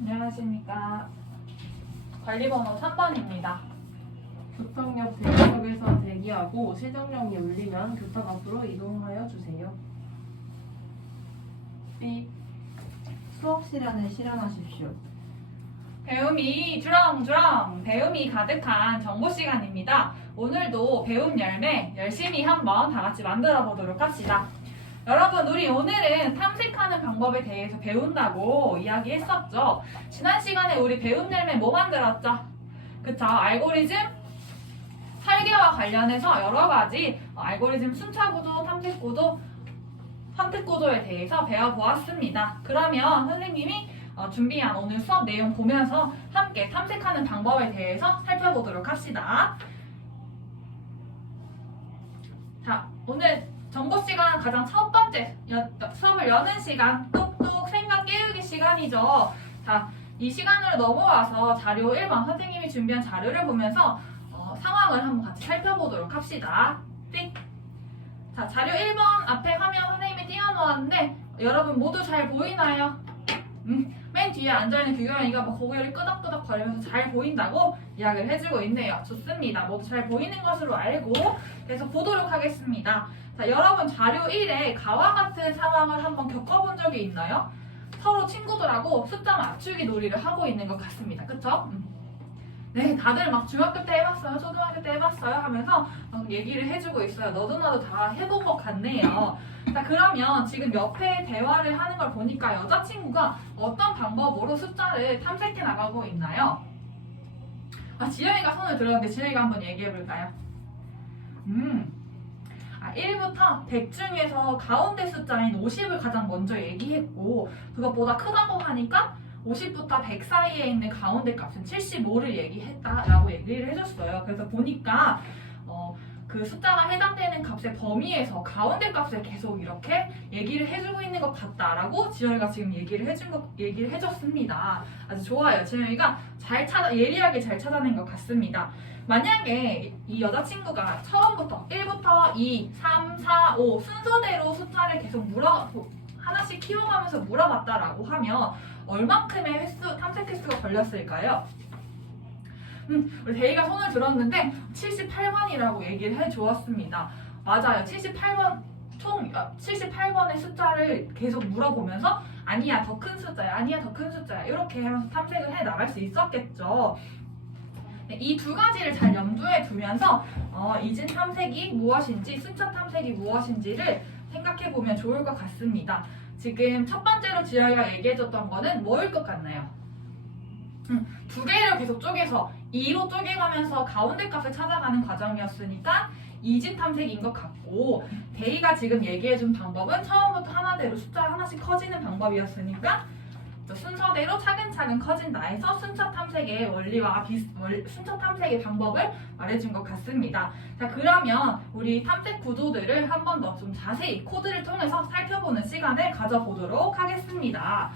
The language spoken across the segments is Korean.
안녕하십니까. 관리번호 3번입니다. 교탁역 대기역에서 대기하고 시정역이 울리면 교탁 앞으로 이동하여 주세요. 삐. 수업 시간에 실현하십시오. 배움이 주렁주렁, 배움이 가득한 정보 시간입니다. 오늘도 배움 열매 열심히 한번 다 같이 만들어 보도록 합시다. 여러분, 우리 오늘은 탐색하는 방법에 대해서 배운다고 이야기했었죠. 지난 시간에 우리 배움 열매 뭐 만들었죠? 그쵸? 알고리즘 설계와 관련해서 여러 가지 알고리즘 순차구도, 탐색구도, 선택구조에 대해서 배워보았습니다. 그러면 선생님이 준비한 오늘 수업 내용 보면서 함께 탐색하는 방법에 대해서 살펴보도록 합시다. 자, 오늘 정보 시간 가장 첫 번째 수업을 여는 시간, 똑똑 생각 깨우기 시간이죠. 자, 이 시간으로 넘어와서 자료 1번 선생님이 준비한 자료를 보면서 상황을 한번 같이 살펴보도록 합시다. 띡. 자, 자료 1번 앞에 화면 선생님이 띄워놓았는데 여러분 모두 잘 보이나요? 맨 뒤에 앉아있는 규경이가 막 고개를 끄덕끄덕 거리면서 잘 보인다고 이야기를 해주고 있네요. 좋습니다. 모두 잘 보이는 것으로 알고 계속 보도록 하겠습니다. 자, 여러분 자료 1에 가와 같은 상황을 한번 겪어본 적이 있나요? 서로 친구들하고 숫자 맞추기 놀이를 하고 있는 것 같습니다. 그쵸? 네, 다들 막 중학교 때 해봤어요, 초등학교 때 해봤어요 하면서 막 얘기를 해주고 있어요. 너도 나도 다 해본 것 같네요. 자, 그러면 지금 옆에 대화를 하는 걸 보니까 여자친구가 어떤 방법으로 숫자를 탐색해 나가고 있나요? 지영이가 손을 들었는데 지영이가 한번 얘기해 볼까요? 1부터 100 중에서 가운데 숫자인 50을 가장 먼저 얘기했고 그것보다 크다고 하니까 50부터 100 사이에 있는 가운데 값은 75를 얘기했다라고 얘기를 해줬어요. 그래서 보니까 그 숫자가 해당되는 값의 범위에서 가운데 값을 계속 이렇게 얘기를 해주고 있는 것 같다라고 지영이가 지금 얘기를 해줬습니다. 아주 좋아요. 지영이가 예리하게 잘 찾아낸 것 같습니다. 만약에 이 여자친구가 처음부터 1부터 2, 3, 4, 5 순서대로 숫자를 계속 하나씩 키워가면서 물어봤다라고 하면 얼만큼의 탐색 횟수가 걸렸을까요? 우리 대희가 손을 들었는데 78번이라고 얘기를 해주었습니다. 맞아요. 78번의 숫자를 계속 물어보면서 아니야 더 큰 숫자야, 아니야 더 큰 숫자야 이렇게 하면서 탐색을 해 나갈 수 있었겠죠. 이 두 가지를 잘 염두에 두면서 이진 탐색이 무엇인지, 순차 탐색이 무엇인지를 생각해 보면 좋을 것 같습니다. 지금 첫 번째로 지아이가 얘기해줬던 거는 뭐일 것 같나요? 두 개를 계속 쪼개서 2로 쪼개가면서 가운데 값을 찾아가는 과정이었으니까 이진 탐색인 것 같고 데이가 지금 얘기해준 방법은 처음부터 하나대로 숫자 하나씩 커지는 방법이었으니까 순서대로 차근차근 커진다 해서 순차 탐색의 원리와 순차 탐색의 방법을 말해준 것 같습니다. 자, 그러면 우리 탐색 구조들을 한 번 더 좀 자세히 코드를 통해서 살펴보는 시간을 가져보도록 하겠습니다.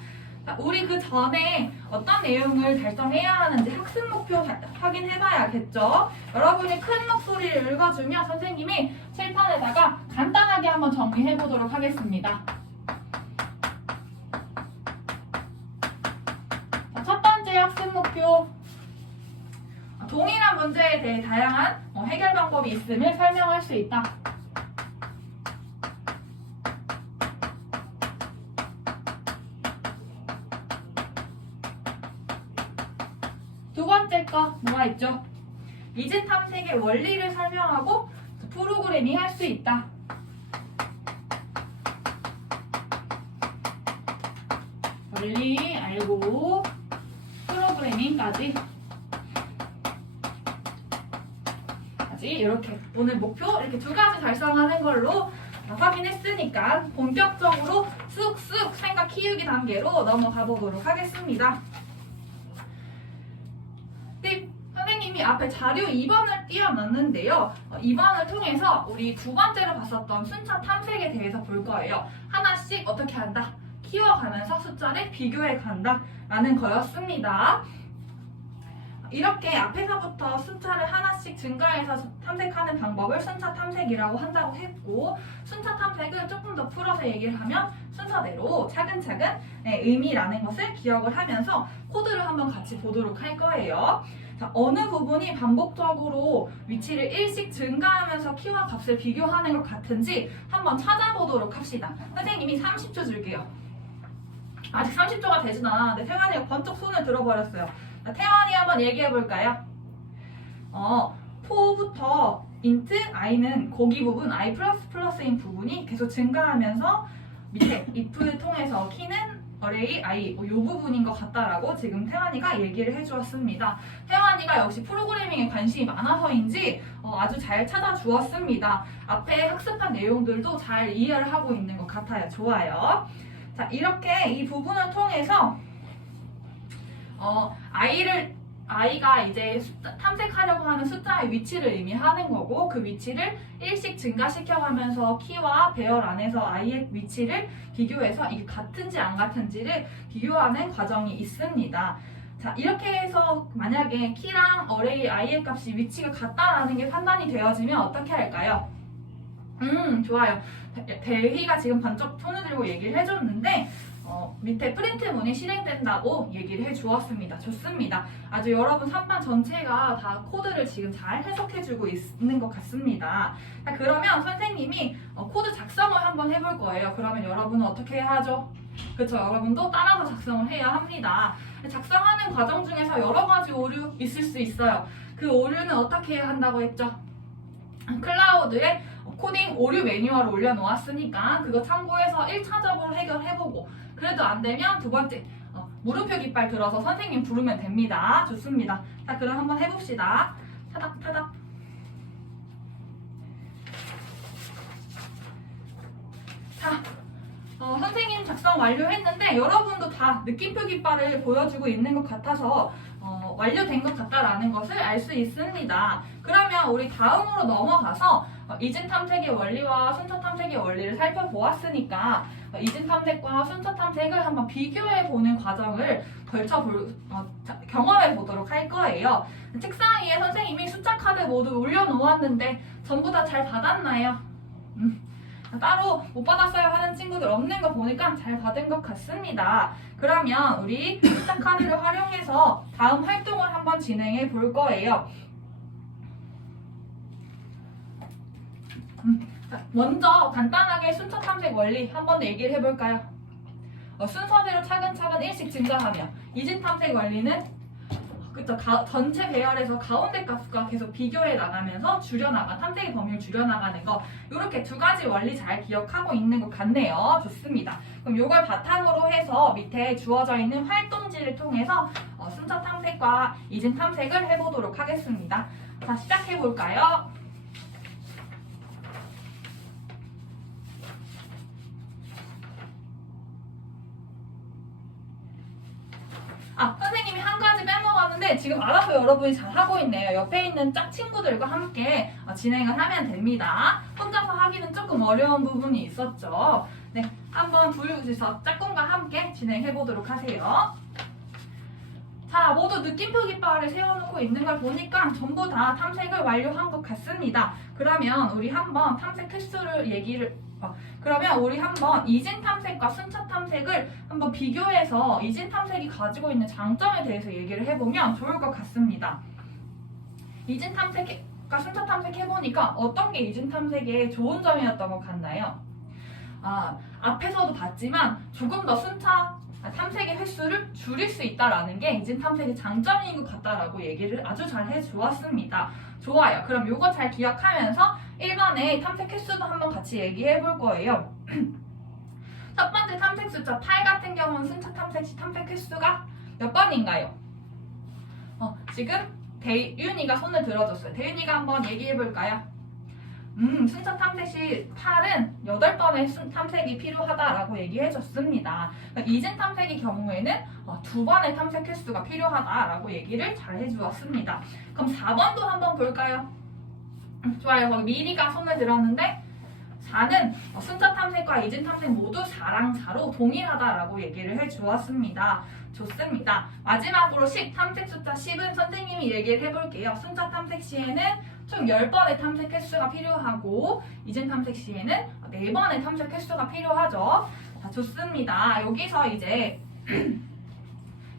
자, 우리 그 전에 어떤 내용을 달성해야 하는지 학습 목표 확인해봐야겠죠? 여러분이 큰 목소리를 읽어주면 선생님이 칠판에다가 간단하게 한번 정리해보도록 하겠습니다. 첫 번째 학습 목표. 동일한 문제에 대해 다양한 해결 방법이 있음을 설명할 수 있다. 두 번째 거 뭐가 있죠? 이진 탐색의 원리를 설명하고 프로그래밍 할 수 있다. 원리 알고 프로그래밍까지 이렇게 오늘 목표 이렇게 두 가지 달성하는 걸로 확인했으니까 본격적으로 쑥쑥 생각 키우기 단계로 넘어가 보도록 하겠습니다. 선생님이 앞에 자료 2번을 띄워놨는데요. 2번을 통해서 우리 두 번째로 봤었던 순차 탐색에 대해서 볼 거예요. 하나씩 어떻게 한다? 키워가면서 숫자를 비교해 간다 라는 거였습니다. 이렇게 앞에서부터 숫자를 하나씩 증가해서 탐색하는 방법을 순차 탐색이라고 한다고 했고 순차 탐색은 조금 더 풀어서 얘기를 하면 순서대로 하고 차근차근 의미라는 것을 기억을 하면서 코드를 한번 같이 보도록 할 거예요. 자, 어느 부분이 반복적으로 위치를 1씩 증가하면서 키와 값을 비교하는 것 같은지 한번 찾아보도록 합시다. 선생님이 30초 줄게요. 아직 30초가 되진 않았는데 태환이가 번쩍 손을 들어버렸어요. 자, 태환이 한번 얘기해 볼까요? 4부터 int i는 거기 부분 i++인 부분이 계속 증가하면서 밑에 if를 통해서 키는 array i 이 부분인 것 같다라고 지금 태환이가 얘기를 해주었습니다. 태환이가 역시 프로그래밍에 관심이 많아서인지 아주 잘 찾아주었습니다. 앞에 학습한 내용들도 잘 이해를 하고 있는 것 같아요. 좋아요. 자, 이렇게 이 부분을 통해서 i가 이제 탐색하려고 하는 숫자의 위치를 의미하는 거고 그 위치를 1씩 증가시켜가면서 키와 배열 안에서 i의 위치를 비교해서 이게 같은지 안 같은지를 비교하는 과정이 있습니다. 자, 이렇게 해서 만약에 키랑 array i의 값이 위치가 같다라는 게 판단이 되어지면 어떻게 할까요? 좋아요. 대휘가 지금 번쩍 손을 들고 얘기를 해줬는데 밑에 프린트문이 실행된다고 얘기를 해주었습니다. 좋습니다. 아주 여러분 3반 전체가 다 코드를 지금 잘 해석해주고 있는 것 같습니다. 자, 그러면 선생님이 코드 작성을 한번 해볼 거예요. 그러면 여러분은 어떻게 해야 하죠? 그렇죠. 여러분도 따라서 작성을 해야 합니다. 작성하는 과정 중에서 여러 가지 오류 있을 수 있어요. 그 오류는 어떻게 해야 한다고 했죠? 클라우드에 코딩 오류 매뉴얼을 올려놓았으니까 그거 참고해서 1차적으로 해결해보고 그래도 안 되면 두 번째 물음표 깃발 들어서 선생님 부르면 됩니다. 좋습니다. 자, 그럼 한번 해봅시다. 타닥타닥. 자, 선생님 작성 완료했는데 여러분도 다 느낌표 깃발을 보여주고 있는 것 같아서 완료된 것 같다라는 것을 알 수 있습니다. 그러면 우리 다음으로 넘어가서 이진 탐색의 원리와 순차 탐색의 원리를 살펴보았으니까 이진 탐색과 순차 탐색을 한번 비교해 보는 과정을 경험해 보도록 할 거예요. 책상 위에 선생님이 숫자 카드 모두 올려놓았는데 전부 다 잘 받았나요? 따로 못 받았어요 하는 친구들 없는 거 보니까 잘 받은 것 같습니다. 그러면 우리 숫자 카드를 활용해서 다음 활동을 한번 진행해 볼 거예요. 자, 먼저 간단하게 순차 탐색 원리 한번 얘기를 해볼까요? 순서대로 차근차근 1씩 증가하며 이진 탐색 원리는 그쵸, 전체 배열에서 가운데 값과 계속 비교해 나가면서 탐색의 범위를 줄여나가는 거 이렇게 두 가지 원리 잘 기억하고 있는 것 같네요. 좋습니다. 그럼 이걸 바탕으로 해서 밑에 주어져 있는 활동지를 통해서 순차 탐색과 이진 탐색을 해보도록 하겠습니다. 자, 시작해 볼까요? 선생님이 한 가지 빼먹었는데 지금 알아서 여러분이 잘 하고 있네요. 옆에 있는 짝 친구들과 함께 진행을 하면 됩니다. 혼자서 하기는 조금 어려운 부분이 있었죠. 네, 한번 둘이서 짝꿍과 함께 진행해 보도록 하세요. 자, 모두 느낌표 깃발을 세워놓고 있는 걸 보니까 전부 다 탐색을 완료한 것 같습니다. 그러면 우리 한번 탐색 횟수를 그러면 우리 한번 이진 탐색과 순차 탐색을 한번 비교해서 이진 탐색이 가지고 있는 장점에 대해서 얘기를 해보면 좋을 것 같습니다. 이진 탐색과 순차 탐색 해보니까 어떤 게 이진 탐색의 좋은 점이었던 것 같나요? 앞에서도 봤지만 조금 더 순차 탐색의 횟수를 줄일 수 있다라는 게 이진 탐색의 장점인 것 같다라고 얘기를 아주 잘 해주었습니다. 좋아요. 그럼 이거 잘 기억하면서 1번의 탐색 횟수도 한번 같이 얘기해 볼 거예요. 첫 번째 탐색 숫자 8 같은 경우는 순차 탐색 시 탐색 횟수가 몇 번인가요? 지금 대윤이가 손을 들어줬어요. 대윤이가 한번 얘기해 볼까요? 순차 탐색 시 8은 8번의 탐색이 필요하다라고 얘기해 줬습니다. 이진 탐색의 경우에는 2번의 탐색 횟수가 필요하다라고 얘기를 잘 해주었습니다. 그럼 4번도 한번 볼까요? 좋아요. 거기 미리가 손을 들었는데 4는 순차 탐색과 이진 탐색 모두 4랑 4로 동일하다라고 얘기를 해주었습니다. 좋습니다. 마지막으로 10, 탐색 숫자 10은 선생님이 얘기를 해볼게요. 순차 탐색 시에는 총 10번의 탐색 횟수가 필요하고 이진 탐색 시에는 4번의 탐색 횟수가 필요하죠. 자, 좋습니다. 여기서 이제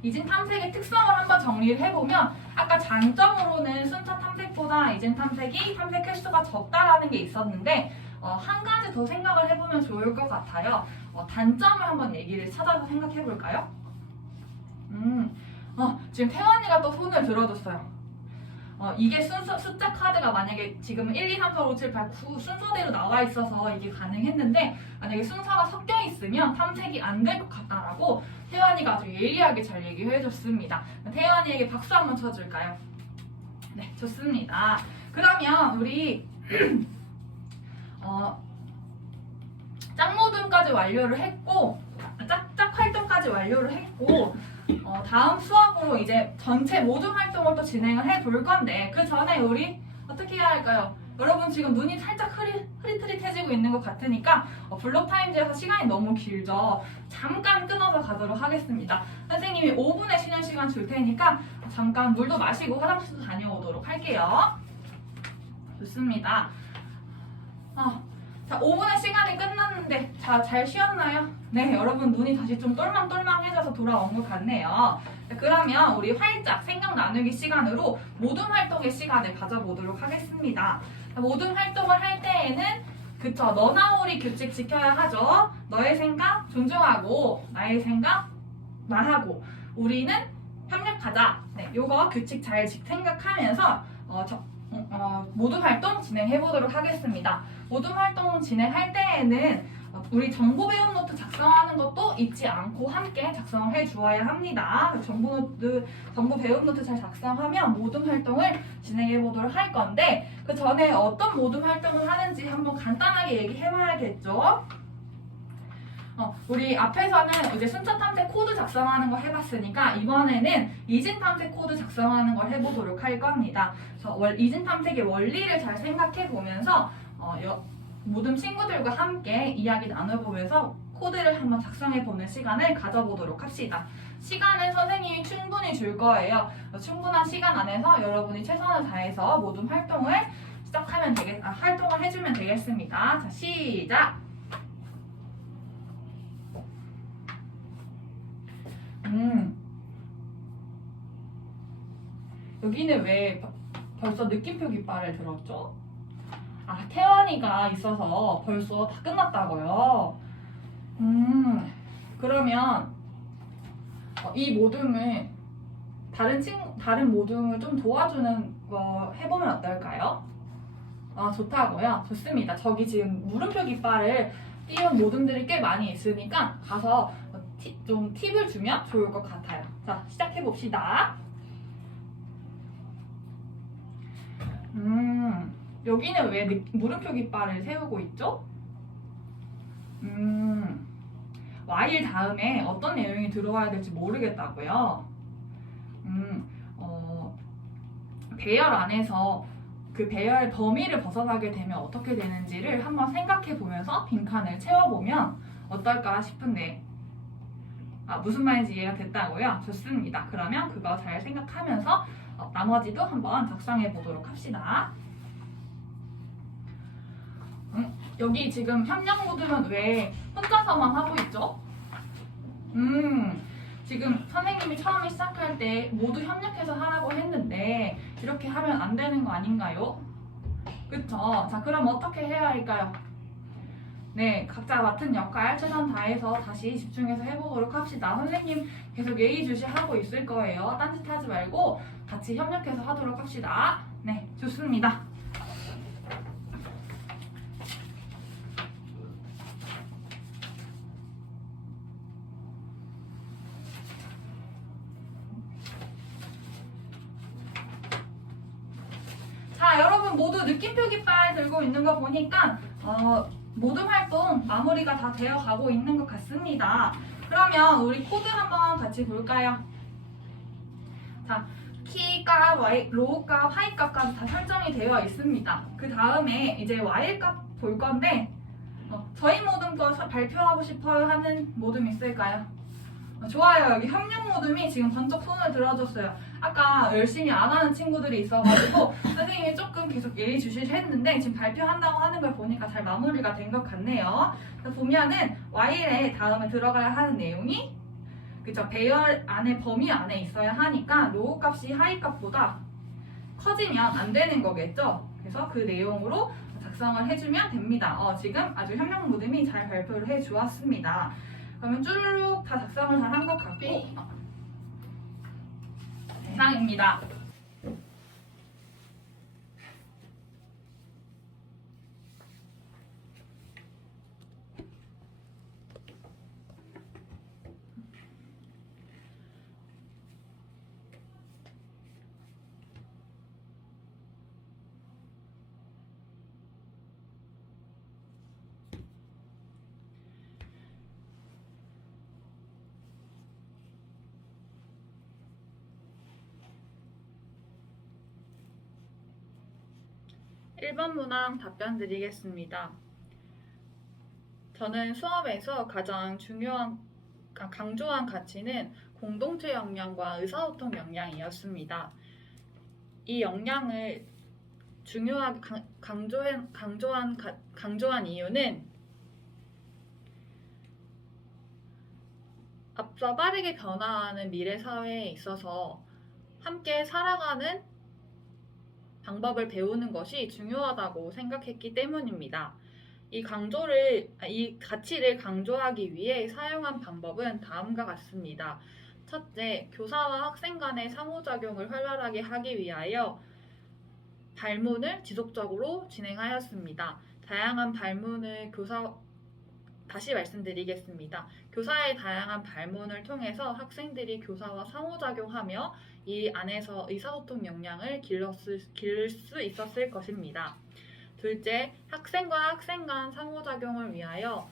이진 탐색의 특성을 한번 정리를 해보면 아까 장점으로는 순차 탐색보다 이진 탐색이 탐색 횟수가 적다라는 게 있었는데 한 가지 더 생각을 해보면 좋을 것 같아요. 단점을 한번 얘기를 찾아서 생각해 볼까요? 지금 태환이가 또 손을 들어줬어요. 이게 숫자 카드가 만약에 지금 1, 2, 3, 4, 5, 7, 8, 9 순서대로 나와 있어서 이게 가능했는데 만약에 순서가 섞여 있으면 탐색이 안 될 것 같다라고 태환이가 아주 예리하게 잘 얘기해 줬습니다. 태환이에게 박수 한번 쳐줄까요? 네, 좋습니다. 그러면 우리 짝모둠까지 완료를 했고 짝짝 활동까지 완료를 했고 다음 수업으로 이제 전체 모든 활동을 또 진행을 해 볼 건데 그 전에 우리 어떻게 해야 할까요? 여러분 지금 눈이 살짝 흐릿흐릿해지고 있는 것 같으니까 블록 타임즈에서 시간이 너무 길죠. 잠깐 끊어서 가도록 하겠습니다. 선생님이 5분의 쉬는 시간 줄 테니까 잠깐 물도 마시고 화장실도 다녀오도록 할게요. 좋습니다. 자, 5분의 시간이 끝났는데 잘 쉬었나요? 네, 여러분 눈이 다시 좀 똘망똘망해져서 돌아온 것 같네요. 자, 그러면 우리 활짝 생각 나누기 시간으로 모든 활동의 시간을 가져보도록 하겠습니다. 자, 모든 활동을 할 때에는 그쵸, 너나 우리 규칙 지켜야 하죠. 너의 생각 존중하고 나의 생각 말하고 우리는 협력하자. 네, 요거 규칙 잘 생각하면서 모든 활동 진행해 보도록 하겠습니다. 모든 활동 진행할 때에는 우리 정보 배움 노트 작성하는 것도 잊지 않고 함께 작성을 해 주어야 합니다. 정보 배움 노트 잘 작성하면 모든 활동을 진행해 보도록 할 건데 그 전에 어떤 모든 활동을 하는지 한번 간단하게 얘기해 봐야겠죠. 우리 앞에서는 이제 순차 탐색 코드 작성하는 거 해봤으니까 이번에는 이진 탐색 코드 작성하는 걸 해보도록 할 겁니다. 이진 탐색의 원리를 잘 생각해 보면서 모든 친구들과 함께 이야기 나눠보면서 코드를 한번 작성해 보는 시간을 가져보도록 합시다. 시간은 선생님이 충분히 줄 거예요. 충분한 시간 안에서 여러분이 최선을 다해서 모든 활동을 활동을 해주면 되겠습니다. 자, 시작! 여기는 왜 벌써 느낌표 깃발을 들었죠? 태환이가 있어서 벌써 다 끝났다고요? 그러면 이 모둠을 다른 모둠을 좀 도와주는 거 해보면 어떨까요? 좋다고요? 좋습니다. 저기 지금 물음표 깃발을 띄운 모둠들이 꽤 많이 있으니까 가서 좀 팁을 주면 좋을 것 같아요. 자, 시작해 봅시다. 여기는 왜 물음표 깃발을 세우고 있죠? 와일 다음에 어떤 내용이 들어와야 될지 모르겠다고요. 배열 안에서 그 배열 범위를 벗어나게 되면 어떻게 되는지를 한번 생각해 보면서 빈칸을 채워보면 어떨까 싶은데 무슨 말인지 이해가 됐다고요? 좋습니다. 그러면 그거 잘 생각하면서 나머지도 한번 작성해 보도록 합시다. 여기 지금 협력 모드는 왜 혼자서만 하고 있죠? 지금 선생님이 처음에 시작할 때 모두 협력해서 하라고 했는데 이렇게 하면 안 되는 거 아닌가요? 그쵸? 자, 그럼 어떻게 해야 할까요? 네, 각자 맡은 역할 최선 다해서 다시 집중해서 해보도록 합시다. 선생님 계속 예의주시하고 있을 거예요. 딴짓하지 말고 같이 협력해서 하도록 합시다. 네, 좋습니다. 자, 여러분 모두 느낌표 깃발 들고 있는 거 보니까 모든 활동 마무리가 다 되어 가고 있는 것 같습니다. 그러면 우리 코드 한번 같이 볼까요? 자, 키값, 로우 값, 하이 값까지 다 설정이 되어 있습니다. 그 다음에 이제 y 값 볼 건데 저희 모둠 거 발표하고 싶어요 하는 모둠 있을까요? 좋아요. 여기 협력 모듬이 지금 번쩍 손을 들어줬어요. 아까 열심히 안 하는 친구들이 있어가지고 선생님이 조금 계속 예의 주시를 했는데 지금 발표한다고 하는 걸 보니까 잘 마무리가 된 것 같네요. 그래서 보면은 while의 다음에 들어가야 하는 내용이 그죠? 배열 안에 범위 안에 있어야 하니까 로우 값이 하이 값보다 커지면 안 되는 거겠죠? 그래서 그 내용으로 작성을 해주면 됩니다. 지금 아주 협력 모듬이 잘 발표를 해주었습니다. 그러면 쭈루룩 다 작성을 잘 한 것 같고 이상입니다. (1번) 문항 답변 드리겠습니다. 저는 수업에서 가장 강조한 가치는 공동체 역량과 의사소통 역량이었습니다. 이 역량을 강조한 이유는 앞서 빠르게 변화하는 미래 사회에 있어서 함께 살아가는 방법을 배우는 것이 중요하다고 생각했기 때문입니다. 이 가치를 강조하기 위해 사용한 방법은 다음과 같습니다. 첫째, 교사와 학생 간의 상호작용을 활발하게 하기 위하여 발문을 지속적으로 진행하였습니다. 다양한 발문을 다시 말씀드리겠습니다. 교사의 다양한 발문을 통해서 학생들이 교사와 상호작용하며 이 안에서 의사소통 역량을 기를 수 있었을 것입니다. 둘째, 학생과 학생 간 상호작용을 위하여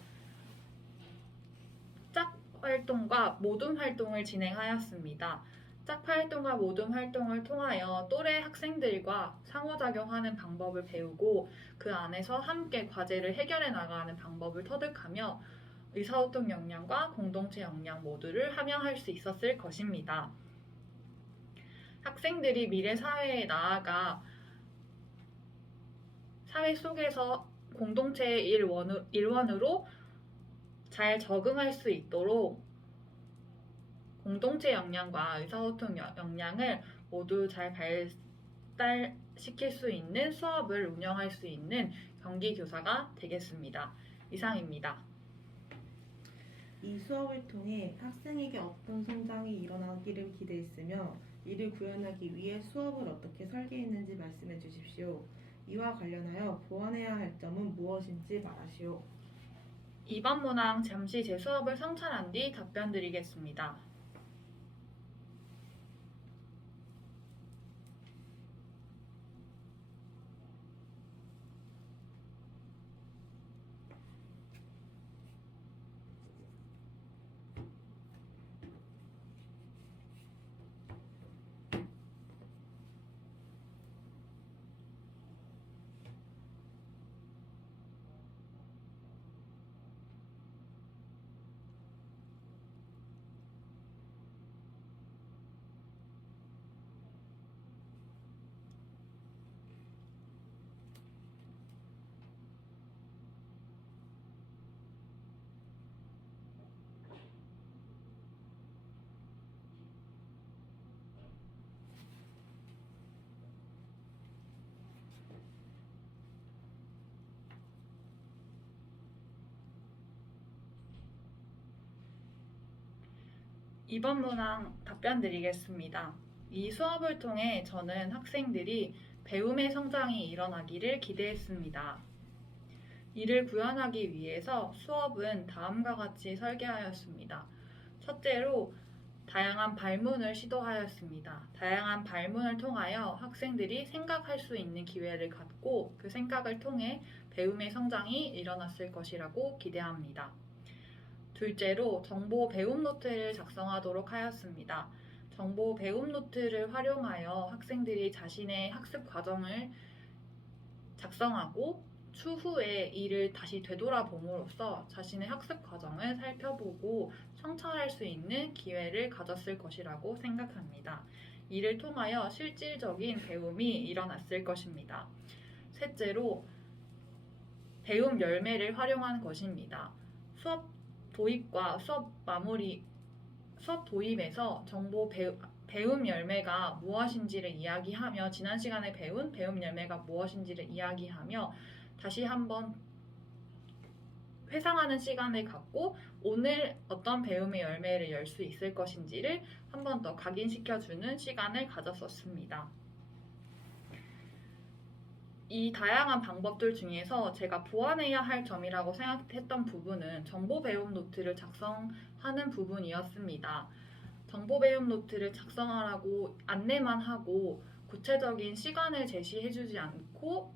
짝 활동과 모둠 활동을 진행하였습니다. 짝 활동과 모둠 활동을 통하여 또래 학생들과 상호작용하는 방법을 배우고 그 안에서 함께 과제를 해결해 나가는 방법을 터득하며 의사소통 역량과 공동체 역량 모두를 함양할 수 있었을 것입니다. 학생들이 미래 사회에 나아가 사회 속에서 공동체의 일원으로 잘 적응할 수 있도록 공동체 역량과 의사소통 역량을 모두 잘 발달시킬 수 있는 수업을 운영할 수 있는 경기교사가 되겠습니다. 이상입니다. 이 수업을 통해 학생에게 어떤 성장이 일어나기를 기대했으며 이를 구현하기 위해 수업을 어떻게 설계했는지 말씀해 주십시오. 이와 관련하여 보완해야 할 점은 무엇인지 말하시오. 2번 문항 잠시 제 수업을 성찰한 뒤 답변 드리겠습니다. (2번) 문항 답변 드리겠습니다. 이 수업을 통해 저는 학생들이 배움의 성장이 일어나기를 기대했습니다. 이를 구현하기 위해서 수업은 다음과 같이 설계하였습니다. 첫째로 다양한 발문을 시도하였습니다. 다양한 발문을 통하여 학생들이 생각할 수 있는 기회를 갖고 그 생각을 통해 배움의 성장이 일어났을 것이라고 기대합니다. 둘째로 정보 배움 노트를 작성하도록 하였습니다. 정보 배움 노트를 활용하여 학생들이 자신의 학습 과정을 작성하고 추후에 이를 다시 되돌아봄으로써 자신의 학습 과정을 살펴보고 성찰할 수 있는 기회를 가졌을 것이라고 생각합니다. 이를 통하여 실질적인 배움이 일어났을 것입니다. 셋째로 배움 열매를 활용한 것입니다. 수업 도입과 수업 도입에서 정보 배움 열매가 무엇인지를 이야기하며 지난 시간에 배운 배움 열매가 무엇인지를 이야기하며 다시 한번 회상하는 시간을 갖고 오늘 어떤 배움의 열매를 열 수 있을 것인지를 한 번 더 각인시켜주는 시간을 가졌었습니다. 이 다양한 방법들 중에서 제가 보완해야 할 점이라고 생각했던 부분은 정보 배움 노트를 작성하는 부분이었습니다. 정보 배움 노트를 작성하라고 안내만 하고 구체적인 시간을 제시해주지 않고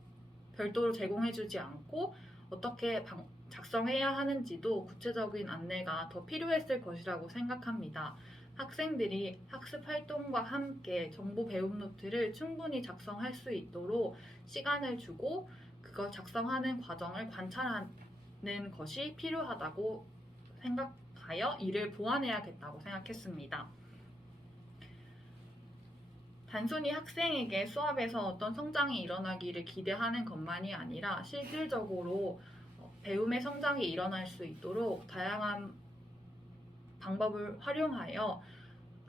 별도로 제공해주지 않고 어떻게 작성해야 하는지도 구체적인 안내가 더 필요했을 것이라고 생각합니다. 학생들이 학습 활동과 함께 정보 배움 노트를 충분히 작성할 수 있도록 시간을 주고 그걸 작성하는 과정을 관찰하는 것이 필요하다고 생각하여 이를 보완해야겠다고 생각했습니다. 단순히 학생에게 수업에서 어떤 성장이 일어나기를 기대하는 것만이 아니라 실질적으로 배움의 성장이 일어날 수 있도록 다양한 방법을 활용하여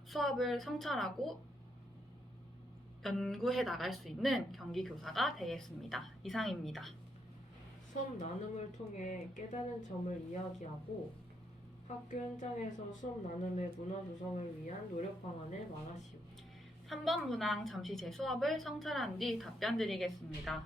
수업을 성찰하고 연구해 나갈 수 있는 경기교사가 되겠습니다. 이상입니다. 수업 나눔을 통해 깨닫는 점을 이야기하고 학교 현장에서 수업 나눔의 문화 조성을 위한 노력 방안을 말하시오. 3번 문항 잠시 제 수업을 성찰한 뒤 답변 드리겠습니다.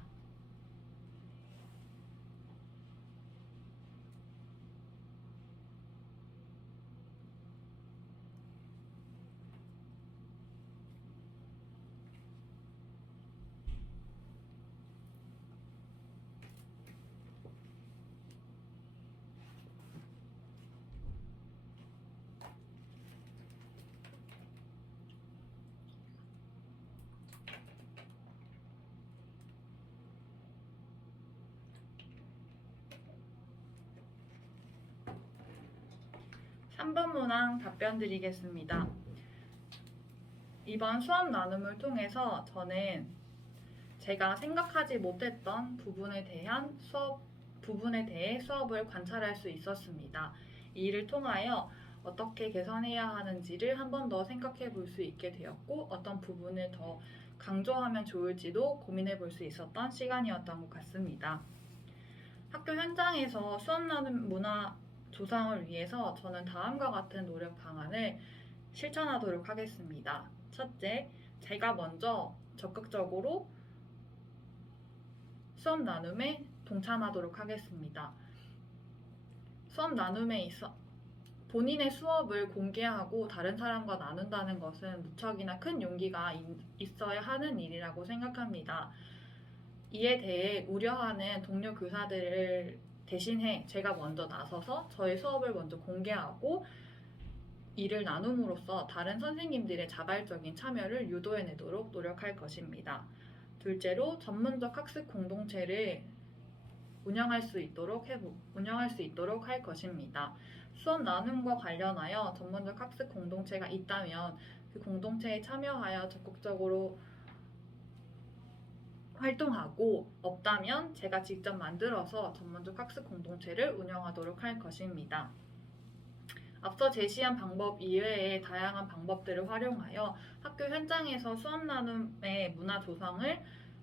삼 번 문항 답변 드리겠습니다. 이번 수업 나눔을 통해서 저는 제가 생각하지 못했던 부분에 대해 수업을 관찰할 수 있었습니다. 이를 통하여 어떻게 개선해야 하는지를 한 번 더 생각해 볼 수 있게 되었고 어떤 부분을 더 강조하면 좋을지도 고민해 볼 수 있었던 시간이었던 것 같습니다. 학교 현장에서 수업 나눔 문화 조성을 위해서 저는 다음과 같은 노력 방안을 실천하도록 하겠습니다. 첫째, 제가 먼저 적극적으로 수업 나눔에 동참하도록 하겠습니다. 수업 나눔에 있어 본인의 수업을 공개하고 다른 사람과 나눈다는 것은 무척이나 큰 용기가 있어야 하는 일이라고 생각합니다. 이에 대해 우려하는 동료 교사들을 대신해 제가 먼저 나서서 저의 수업을 먼저 공개하고 이를 나눔으로써 다른 선생님들의 자발적인 참여를 유도해내도록 노력할 것입니다. 둘째로 전문적 학습 공동체를 운영할 수 있도록 할 것입니다. 수업 나눔과 관련하여 전문적 학습 공동체가 있다면 그 공동체에 참여하여 적극적으로 활동하고 없다면 제가 직접 만들어서 전문적 학습 공동체를 운영하도록 할 것입니다. 앞서 제시한 방법 이외에 다양한 방법들을 활용하여 학교 현장에서 수업 나눔의 문화 조성을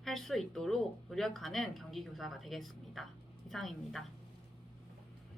할 수 있도록 노력하는 경기교사가 되겠습니다. 이상입니다.